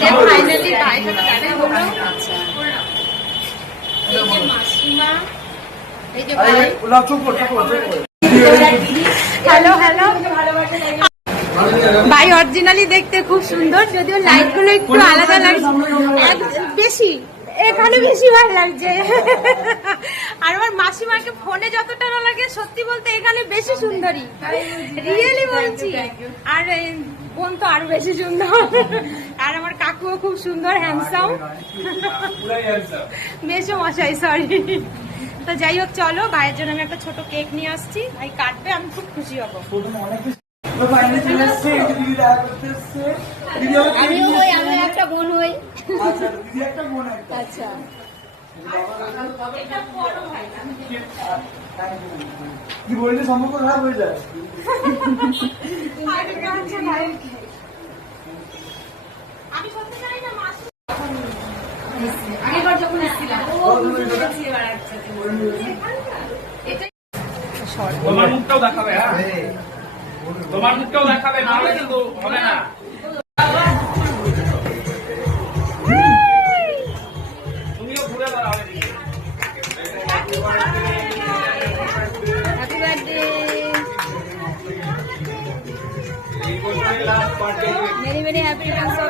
Finally হলো আচ্ছা। এই যে মাসিমা এই যে ভাই। না, চুপ কর, চুপ কর, হ্যালো হ্যালো। ভাই অরিজিনালি দেখতে খুব সুন্দর যদিও লাইটগুলো একটু আলাদা লাগছে? বেশি এখানে বেশি ভালো লাগছে। আর আমার মাসিমাকে ফোনে যতটা না লাগে সত্যি বলতে এখানে বেশি সুন্দরী। রিয়েলি বলছি। আর বোন তো আরও বেশি সুন্দর। কাকুও খুব সুন্দর হ্যান্ডসাম মেসো মশাই সরি তো যাই হোক চলো ভাইয়ের জন্য আমি একটা ছোট কেক নিয়ে আসছি। ভাই কাটবে আমি খুব খুশি হব। একটা বোন হই। আচ্ছা, একটা বোন একটা। আচ্ছা। এটা বড় ভাই। কি বললি সম্পর্ক খারাপ হয়ে যায়। তোমার মুখটাও দেখাবে হ্যাঁ? তোমার মুখটাও দেখাবে নাহলে কিন্তু হবে না। তুমিও ঘুরে বেড়াও এই বছরের last birthday। Many many happy returns of